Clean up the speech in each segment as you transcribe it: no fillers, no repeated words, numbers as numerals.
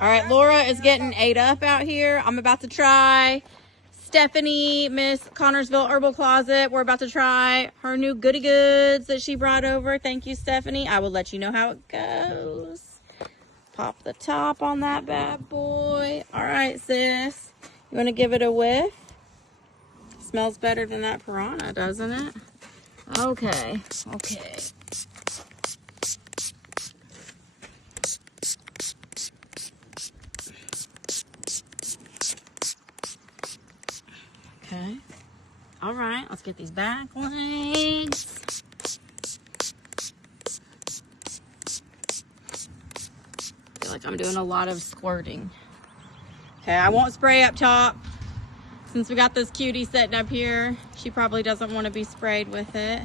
All right, Laura is getting ate up out here. I'm about to try Stephanie, Miss Connorsville Herbal Closet. We're about to try her new goody goods that she brought over. Thank you, Stephanie. I will let you know how it goes. Pop the top on that bad boy. All right, sis. You want to give it a whiff? Smells better than that Piranha, doesn't it? Okay. Okay. Okay. All right, let's get these back legs. I feel like I'm doing a lot of squirting. Okay, I won't spray up top. Since we got this cutie sitting up here, she probably doesn't want to be sprayed with it.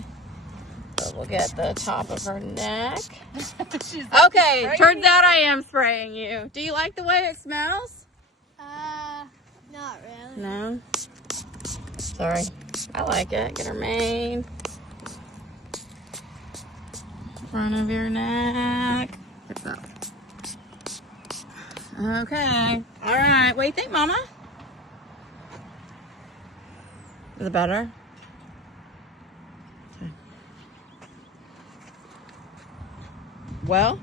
So we'll get the top of her neck. Okay, turns out I am spraying you. Do you like the way it smells? Not really. No? Sorry. I like it. Get her mane. Front of your neck. Fix that. Okay. All right. What do you think, Mama? Is it better? Okay. Well,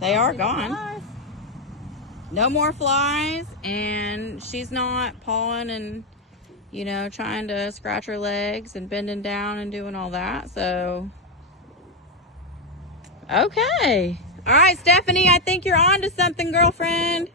they are gone. No more flies, and she's not pawing and, you know, trying to scratch her legs and bending down and doing all that. So, okay. All right, Stephanie, I think you're on to something, girlfriend.